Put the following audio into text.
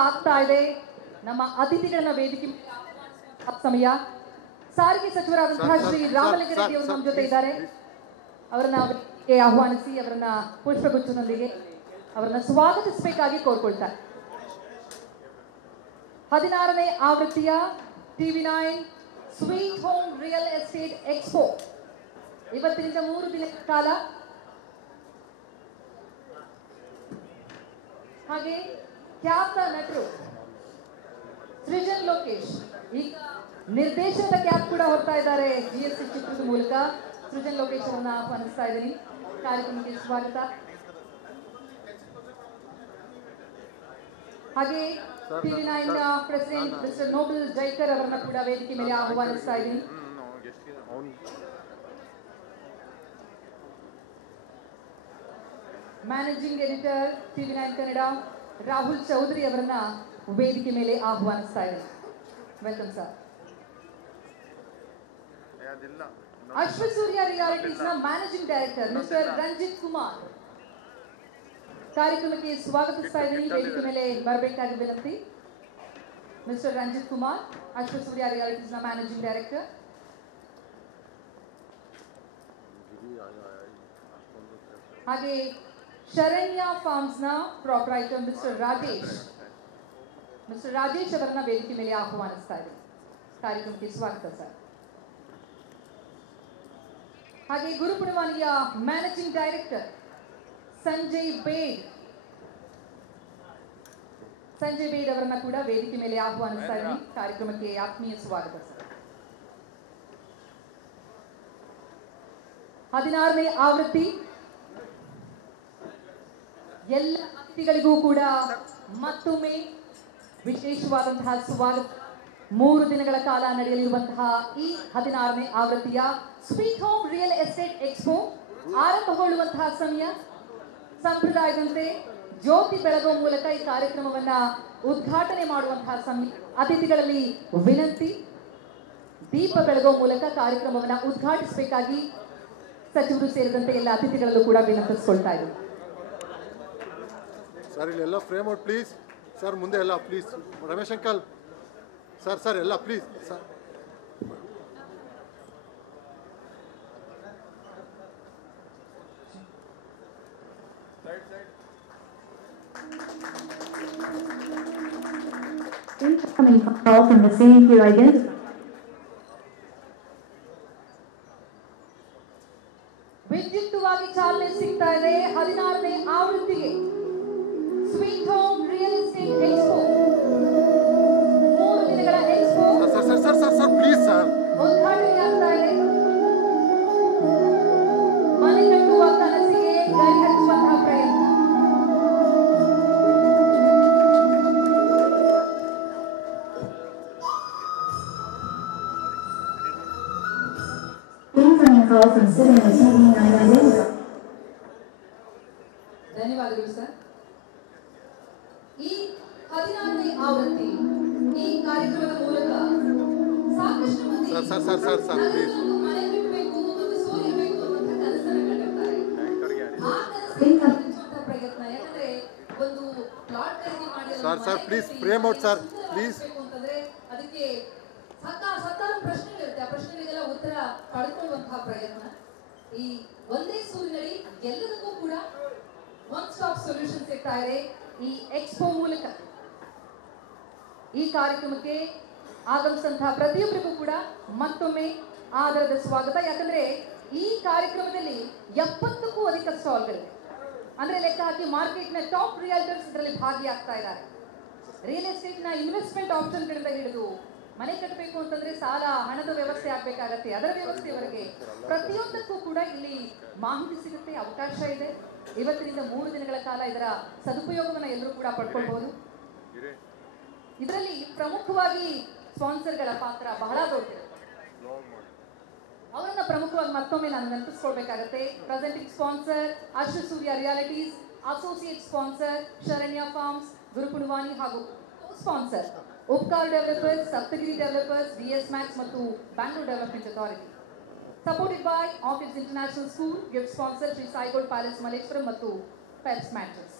ಆಗ್ತಾ ಇದೆ. ನಮ್ಮ ಅತಿಥಿಗಳನ್ನ ವೇದಿಕೆ ಸಮಯ ಸಾರಿಗೆ ಸಚಿವರಾದಂತಹ ಶ್ರೀ ರಾಮಲಿಂಗಾರೆಡ್ಡಿ ಅವರು ನಮ್ಮ ಜೊತೆ ಇದ್ದಾರೆ. ಅವರನ್ನ ಆಹ್ವಾನಿಸಿ ಅವರನ್ನ ಪುಷ್ಪಗುಚ್ಛದೊಂದಿಗೆ ಅವರನ್ನ ಸ್ವಾಗತಿಸಬೇಕಾಗಿ ಕೋರ್ಕೊಳ್ತಾರೆ. 16ನೇ ಆವೃತ್ತಿಯ TV9 sweet home real estate expo ಇವತ್ತಿನಿಂದ 3 ದಿನಗಳ ಕಾಲ ಹಾಗೆ ಖ್ಯಾತ ನಟರು ಸೃಜನ್ ಲೋಕೇಶ್ ಈಗ ನಿರ್ದೇಶನದ ಕ್ಯಾಪ್ ಕೂಡ ಹೊರತಾ ಇದ್ದಾರೆ. GST ಚಿತ್ರದ ಮೂಲಕ ಸೃಜನ್ ಲೋಕೇಶ್ ಅವರನ್ನ ಆಹ್ವಾನಿಸ್ತಾ ಇದ್ದೀನಿ. ಕಾರ್ಯಕ್ರಮಕ್ಕೆ ಸ್ವಾಗತ. ಹಾಗೆ TV9 president mister Nobel Jayakar ಅವರನ್ನ ಕೂಡ ವೇದಿಕೆ ಮೇಲೆ ಆಹ್ವಾನಿಸ್ತಾ ಇದ್ದೀನಿ. Managing editor TV9 Kannada Rahul Chaudhary ಅವರನ್ನ ವೇದಿಕೆ ಮೇಲೆ ಆಹ್ವಾನಿಸ್ತಾ ಇದ್ದೀನಿ. Welcome sir. ಅಶ್ವಸೂರ್ಯ ರಿಯಾಲಿಟೀಸ್ ನ managing director mister Ranjit Kumar ಕಾರ್ಯಕ್ರಮಕ್ಕೆ ಸ್ವಾಗತಿಸ್ತಾ ಇದ್ದೀನಿ. ವೇದಿಕೆ ಮೇಲೆ ಬರಬೇಕಾಗಿ ವಿನಂತಿ. ಮಿಸ್ಟರ್ ರಂಜಿತ್ ಕುಮಾರ್, ಅಶ್ವಸೂರ್ಯ ರಿಯಾಲಿಟೀಸ್ ನ ಮ್ಯಾನೇಜಿಂಗ್ ಡೈರೆಕ್ಟರ್. ಹಾಗೆ ಶರಣ್ಯ ಫಾರ್ಮ್ಸ್ ನ ಪ್ರಾಪರೈಟರ್ ಮಿಸ್ಟರ್ ರಾಜೇಶ್ ಅವರನ್ನ ವೇದಿಕೆ ಮೇಲೆ ಆಹ್ವಾನಿಸ್ತಾ ಇದ್ದೀನಿ. ಕಾರ್ಯಕ್ರಮಕ್ಕೆ ಸ್ವಾಗತ ಸರ್. ಹಾಗೆ ಗುರುಪುರವಾನಿಯ ಮ್ಯಾನೇಜಿಂಗ್ ಡೈರೆಕ್ಟರ್ ಸಂಜಯ್ ಬೇಡ್ ಅವರನ್ನ ಕೂಡ ವೇದಿಕೆ ಮೇಲೆ ಆಹ್ವಾನಿಸ್ತಾ ಇದ್ದೀನಿ. ಕಾರ್ಯಕ್ರಮಕ್ಕೆ ಆತ್ಮೀಯ ಸ್ವಾಗತ ಸರ್. 16ನೇ ಆವೃತ್ತಿ ಎಲ್ಲ ಅತಿಥಿಗಳಿಗೂ ಕೂಡ ಮತ್ತೊಮ್ಮೆ ವಿಶೇಷವಾದಂತಹ ಸ್ವಾಗತ. 3 ದಿನಗಳ ಕಾಲ ನಡೆಯಲಿರುವಂತಹ ಈ 16ನೇ ಆವೃತ್ತಿಯ sweet home real estate expo ಆರಂಭಗೊಳ್ಳುವಂತಹ ಸಮಯ ಸಂಪ್ರದಾಯದಂತೆ ಜ್ಯೋತಿ ಬೆಳಗುವ ಮೂಲಕ ಈ ಕಾರ್ಯಕ್ರಮವನ್ನ ಉದ್ಘಾಟನೆ ಮಾಡುವಂತಹ ಸಮಯ. ಅತಿಥಿಗಳಲ್ಲಿ ವಿನಂತಿ, ದೀಪ ಬೆಳಗುವ ಮೂಲಕ ಕಾರ್ಯಕ್ರಮವನ್ನ ಉದ್ಘಾಟಿಸಬೇಕಾಗಿ ಸಚಿವರು ಸೇರಿದಂತೆ ಎಲ್ಲ ಅತಿಥಿಗಳಲ್ಲೂ ಕೂಡ ವಿನಂತಿಸಿಕೊಳ್ತಾ ಇದ್ದಾರೆ. ಸರ್ ಇಲ್ಲೆಲ್ಲ ಫ್ರೇಮ್ ಔಟ್ ಪ್ಲೀಸ್. ಸರ್ ಮುಂದೆ ಎಲ್ಲ ಪ್ಲೀಸ್. ರಮೇಶ್ ಅಂಕಲ್ ಸರ್ ಎಲ್ಲ please sir. Incoming call from the same here identified. ವಿದ್ಯುಕ್ತವಾಗಿ ಚಾಲನೆ ಸಿಗ್ತಾ ಇದೆ 16ನೇ ಆವೃತ್ತಿಗೆ sweet home real estate expo. 3 ದಿನಗಳ ಎಕ್ಸ್ಪೋ ಸರ್ ಪ್ಲೀಸ್ ಸರ್ ಉದ್ಘಾಟನೆ ಆಗ್ತಾ ಇದೆ. ಮನೆ ಕಟ್ಟುವ ಕನಸಿಗೆ ಗರಿ ಹಚ್ಚುವಂತಹ ಪ್ರಯತ್ನ. Incoming call from Cinema TV9 identified. ಧನ್ಯವಾದಗಳು ಸರ್. ಈ 16ನೇ ಆವೃತ್ತಿ ಈ ಕಾರ್ಯಕ್ರಮದ ಮೂಲಕ ಸಾಕಷ್ಟು ಮಂದಿ ಸರ್ ಪ್ಲೀಸ್ ಮನೆ ಕಟ್ಟಬೇಕು, ಒಂದು ಸೂರು ಇರಬೇಕು ಅಂತ ಕನಸನ್ನು ಕಂಡಿರ್ತಾರೆ. ಆ ಕನಸನ್ನು ಪ್ರಯತ್ನ. ಯಾಕಂದ್ರೆ ಒಂದು ಪ್ಲಾಟ್ ಖರೀದಿ ಮಾಡಿ sir please frame out sir please. ಅಂತಂದ್ರೆ ಅದಕ್ಕೆ ಹತ್ತಾರು ಪ್ರಶ್ನೆಗಳಿರುತ್ತೆ. ಆ ಪ್ರಶ್ನೆಗಳಿಗೆಲ್ಲ ಉತ್ತರ ಪಡ್ಕೊಳ್ಳುವಂತಹ ಪ್ರಯತ್ನ. ಈ ಒಂದೇ ಸೂರಿನಡಿ ಎಲ್ಲದಕ್ಕೂ ಕೂಡ ಒನ್ ಸ್ಟಾಪ್ ಸೊಲ್ಯೂಷನ್ ಸಿಗ್ತಾ ಇದೆ ಈ ಎಕ್ಸ್ಪೋ ಮೂಲಕ. ಈ ಕಾರ್ಯಕ್ರಮಕ್ಕೆ ಆಗಮಿಸಿದಂತಹ ಪ್ರತಿಯೊಬ್ಬರಿಗೂ ಕೂಡ ಮತ್ತೊಮ್ಮೆ ಆದರದ ಸ್ವಾಗತ. ಯಾಕಂದ್ರೆ ಈ ಕಾರ್ಯಕ್ರಮದಲ್ಲಿ 70ಕ್ಕೂ ಅಧಿಕ ಸ್ಟಾಲ್ಗಳಿವೆ. ಅಂದ್ರೆ ಲೆಕ್ಕ ಹಾಕಿ ಮಾರ್ಕೆಟ್ನ ಟಾಪ್ ರಿಯಲ್ಟರ್ಸ್ ಇದರಲ್ಲಿ ಭಾಗಿಯಾಗ್ತಾ ಇದ್ದಾರೆ. ರಿಯಲ್ ಎಸ್ಟೇಟ್ನ ಇನ್ವೆಸ್ಟ್ಮೆಂಟ್ ಆಪ್ಷನ್ಗಳಿಂದ ಹಿಡಿದು ಮನೆ ಕಟ್ಟಬೇಕು ಅಂತಂದ್ರೆ ಸಾಲ, ಹಣದ ವ್ಯವಸ್ಥೆ ಆಗ್ಬೇಕಾಗತ್ತೆ, ಅದರ ವ್ಯವಸ್ಥೆವರೆಗೆ ಪ್ರತಿಯೊಂದಕ್ಕೂ ಕೂಡ ಇಲ್ಲಿ ಮಾಹಿತಿ ಸಿಗುತ್ತೆ, ಅವಕಾಶ ಇದೆ. ಇವತ್ತಿನಿಂದ 3 ದಿನಗಳ ಕಾಲ ಇದರ ಸದುಪಯೋಗವನ್ನು ಎಲ್ಲರೂ ಕೂಡ ಪಡ್ಕೊಳ್ಬಹುದು. ಇದರಲ್ಲಿ ಪ್ರಮುಖವಾಗಿ ಸ್ಪಾನ್ಸರ್ಗಳ ಪಾತ್ರ ಬಹಳ ದೊಡ್ಡದಿರುತ್ತೆ. ಅವರನ್ನ ಪ್ರಮುಖವಾಗಿ ಮತ್ತೊಮ್ಮೆ ನಾನು ನೆನಪಿಸ್ಕೊಳ್ಬೇಕಾಗತ್ತೆ. Presenting sponsor Ashwasurya Realities, associate sponsor Sharanya Farms, ಗುರುಪುಣವಾನಿ ಹಾಗೂ sponsor Upkar Developers, Saptagiri Developers, DS Max ಮತ್ತು Bangalore Development Authority. Supported by Orchids International School. Gift sponsor Shri Sai Gold Palace Malleshwaram ಮತ್ತು ಪೆಪ್ಸ್ ಮ್ಯಾಟ್ರೆಸ್.